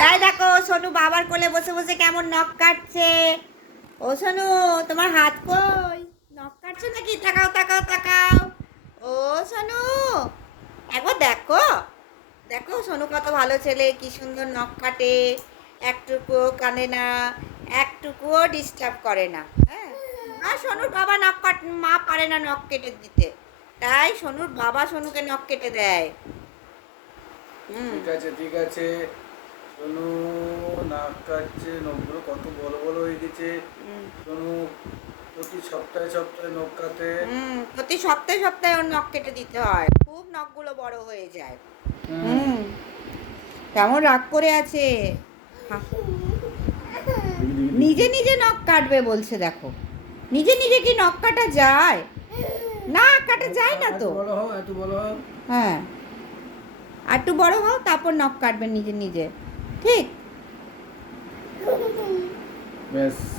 তাই দেখো সোনু বাবার কোলে বসে বসে কেমন নখ কাটছে। ও সোনু, তোমার হাত কই? নখ কাটছো নাকি? তাকাও তাকাও তাকাও। ও সোনু, একবার দেখো, দেখো সোনু কত ভালো ছেলে, কি সুন্দর নখ কাটে, একটুকুও কানে না, একটুকুও ডিস্টার্ব করে না। হ্যাঁ, আর সোনুর বাবা নখ কাট, মা পারে না নখ কেটে দিতে, তাই সোনুর বাবা সোনুকে নখ কেটে দেয়। ঠিক আছে ঠিক আছে। সোনু নাক কাটছে, নখগুলো কত বড় বড় হয়ে গেছে। সোনু প্রতি সপ্তাহে সপ্তাহে নখ কাটে। প্রতি সপ্তাহে সপ্তাহে ওর নখ কেটে দিতে হয়, খুব নখগুলো বড় হয়ে যায়। কেমন রাগ করে আছে, নিজে নিজে নখ কাটবে বলছে, দেখো নিজে নিজে কি নখ কাটা যায়? না, কাটা যায় না তো। বড় হও, এত বড় হও। হ্যাঁ, আর একটু বড় হও, তারপর নখ কাটবে নিজে নিজে, ঠিক? ব্যাস।